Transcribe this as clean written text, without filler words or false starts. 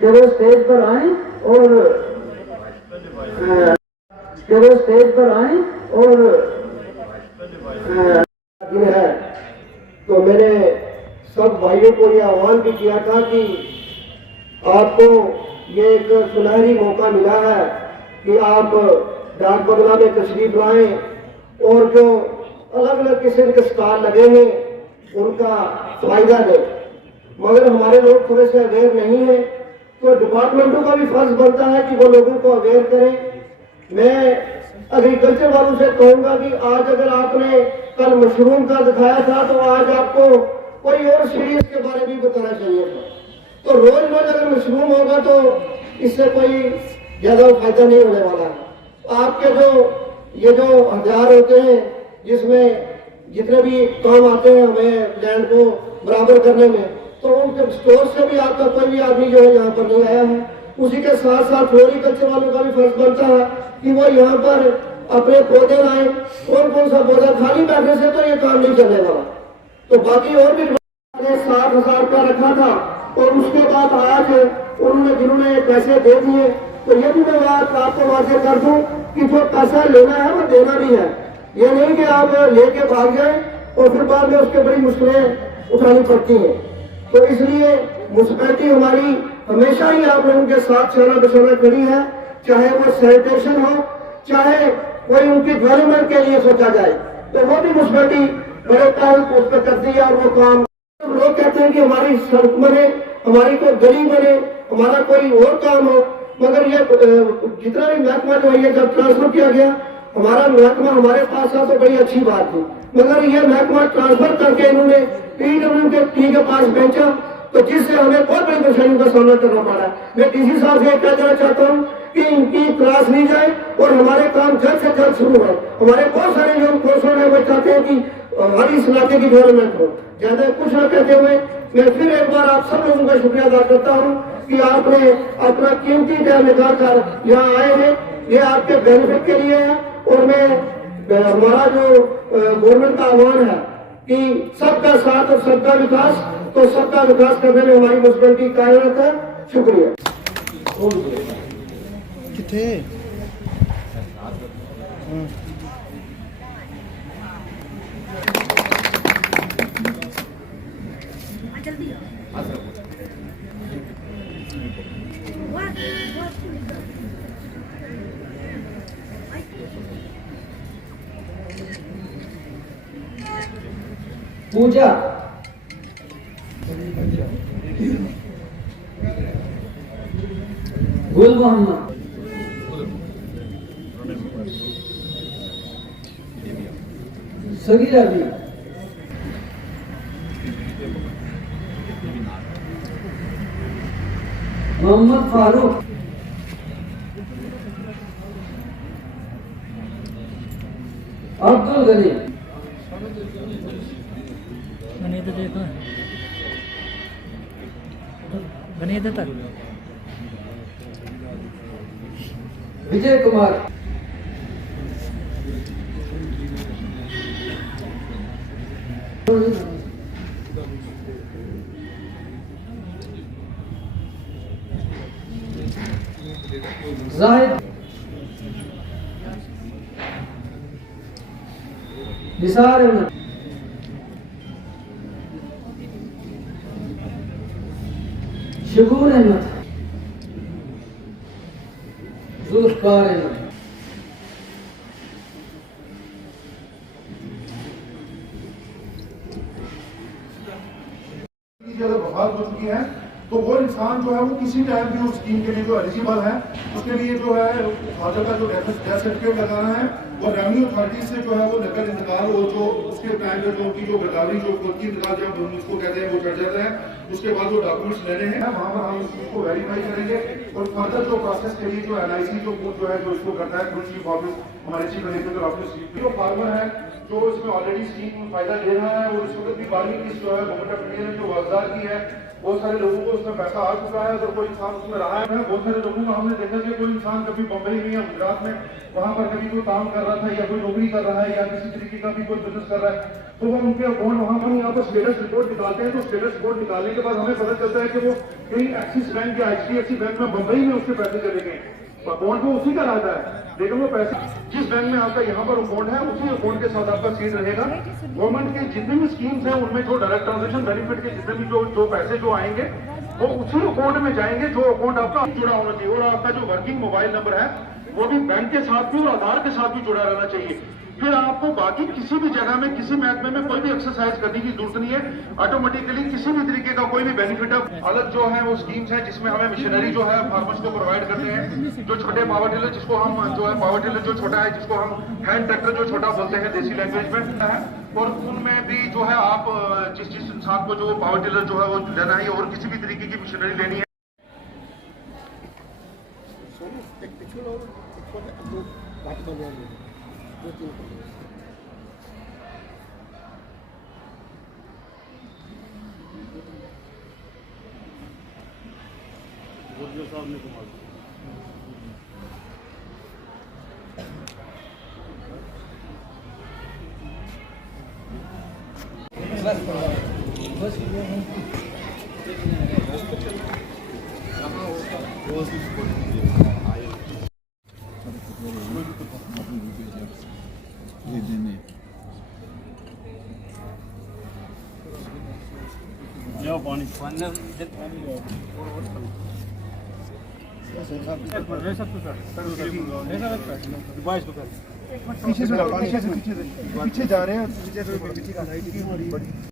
कि वो स्टेज पर आए और है। तो मैंने सब भाइयों को यह आह्वान भी किया था कि आपको ये एक सुनहरी मौका मिला है कि आप डाक बंगला में तशरीफ लाएं और जो अलग अलग किस्म के स्टॉल लगे हैं उनका फायदा दें। मगर हमारे लोग थोड़े से अवेयर नहीं है, तो डिपार्टमेंटों का भी फर्ज बनता है कि वो लोगों को अवेयर करें। मैं एग्रीकल्चर वालों से कहूंगा कि आज अगर आपने कल मशरूम का दिखाया था तो आज आपको कोई और सीरीज के बारे में बताना चाहिए था। तो रोज रोज अगर मशरूम होगा तो इससे कोई ज्यादा फायदा नहीं होने वाला है। आपके ये जो हथियार होते हैं जिसमें जितने भी काम आते हैं हमें लैंड को बराबर करने में, तो उनके स्टोर से भी आपका कोई भी आदमी जो है यहाँ पर नहीं आया है। उसी के साथ साथ फ्लोरिकल्चर वालों का भी फर्ज बनता है कि वो यहाँ पर अपने पौधे लाए। कौन कौन सा पौधा, खाली बैठने से तो ये काम नहीं चलने वाला। तो बाकी और भी 60,000 रुपया रखा था और उसके बाद आज उन्होंने जिन्होंने पैसे दे दिए, तो ये भी मैं बात आपको वाजे कर दूं कि जो पैसा लेना है वो देना भी है। ये नहीं कि आप लेके भाग जाए और फिर बाद में उसके बड़ी मुश्किलें उठानी पड़ती हैं। तो इसलिए म्युनिसिपैलिटी हमारी हमेशा ही आप लोगों के साथ चलना बचाना खड़ी है, चाहे वो सैनिटेशन हो, चाहे कोई उनकी डेवलपमेंट के लिए सोचा जाए, तो वो भी म्युनिसिपैलिटी बड़े पहल उस पर करती है। और वो काम लोग कहते हैं कि हमारी सड़क बने, हमारी कोई गली बने, हमारा कोई और काम हो, मगर ये जितना भी महकमा जो है जब ट्रांसफर किया गया, हमारा महकमा हमारे पास था तो बड़ी अच्छी बात थी, मगर ये महकमा ट्रांसफर करके इन्होंने PWD के पास बेचा, तो जिससे हमें बहुत बड़ी परेशानियों का सामना करना पड़ा। मैं डीसी साहब से कह देना चाहता हूँ कि इनकी क्लास ली जाए और हमारे काम जल्द से जल्द शुरू हो। हमारे बहुत सारे लोग खुश हो रहे हैं, वो चाहते हैं कि हमारी इस इलाके की डेवलपमेंट हो। ज्यादा कुछ न कहते हुए मैं फिर एक बार आप सब लोगों का शुक्रिया अदा करता हूँ कि आपने अपना कीमती टाइम निकाल कर यहाँ आए हैं। ये आपके बेनिफिट के लिए है और मैं हमारा जो गवर्नमेंट का आह्वान है कि सबका साथ और सबका विकास, तो सबका विकास करने में हमारी म्युनिसिपैलिटी कार्यरत है। शुक्रिया। किथे पूजा गुल मोहम्मद, सगीरा भी, मोहम्मद फारूक, अब्दुल गनी, गणित देखो गणित तक, विजय कुमार, जाहिद, निसार अहमद, शगुन अहमद, जुल्फकार अहमद, अगर वफात हो चुकी है तो वो इंसान जो है वो किसी टाइम भी उस स्कीम के लिए जो एलिजिबल है, उसके लिए जो है फादर का जो डेथ सर्टिफिकेट लगाना है वो रेवेन्यू अथॉरिटी से जो है वो नकल इंतकाल और जो उसके टाइम पे जो उनकी जो गिरदावरी जो उनकी इंतकाल जब हम उसको कहते हैं वो चढ़ जाता है, उसके बाद वो डॉक्यूमेंट्स लेने हैं, वहाँ पर हम उसको वेरीफाई करेंगे और फर्दर जो प्रोसेस के लिए जो NIC जो है जो इसको करता है चीफ ऑफिस हमारे चीफ एग्जीक्यूटिव ऑफिस जो फार्मर है जो इसमें ऑलरेडी स्कीम फायदा ले रहा है और इस वक्त भी 12वीं किस्त जो है गवर्नमेंट ऑफ इंडिया ने जो वाजदार की है, बहुत सारे लोगों को उसमें पैसा आ चुका है। अगर कोई इंसान उसमें रहा है, बहुत सारे लोगों को हमने देखा कि कोई इंसान कभी बम्बई में या गुजरात में वहां पर कभी कोई काम कर रहा था या कोई नौकरी कर रहा है या किसी तरीके का भी कोई बिजनेस कर रहा है, तो वो उनके अकाउंट वहां पर यहाँ पर स्टेटस रिपोर्ट निकालते हैं। तो स्टेटस रिपोर्ट निकालने के के बाद हमें पता चलता है कि वो कहीं एक्सिस बैंक या HDFC बैंक में बंबई में उसके पैसे चले गए, अकाउंट में उसी का रहता है, लेकिन वो पैसे जिस बैंक में आपका यहाँ पर अकाउंट है उसी अकाउंट के साथ आपका सीट रहेगा। गवर्नमेंट के जितने भी स्कीम्स हैं उनमें जो डायरेक्ट ट्रांजेक्शन बेनिफिट के जितने भी जो पैसे जो आएंगे वो उसी अकाउंट में जाएंगे जो अकाउंट आपका जुड़ा होना चाहिए, और आपका जो वर्किंग मोबाइल नंबर है वो भी बैंक के साथ भी और आधार के साथ भी जुड़ा रहना चाहिए। फिर आपको बाकी किसी भी जगह में किसी महकमे में कोई भी एक्सरसाइज करने की जरूरत नहीं है, ऑटोमेटिकली किसी भी तरीके का कोई भी बेनिफिट अलग जो है वो स्कीम्स है जिसमें हमें मशीनरी जो है फार्मर्स को प्रोवाइड करते हैं, जो छोटे पावर टिलर जिसको हम जो है पावर टिलर जो छोटा है जिसको हम हैंड ट्रैक्टर जो छोटा बोलते हैं देसी लैंग्वेज में है, और उनमें भी जो है आप जिस इंसान को जो पावर टिलर जो है वो लेना है और किसी भी तरीके की मशीनरी लेनी है। पीछे से पीछे जा रहे हैं, पीछे से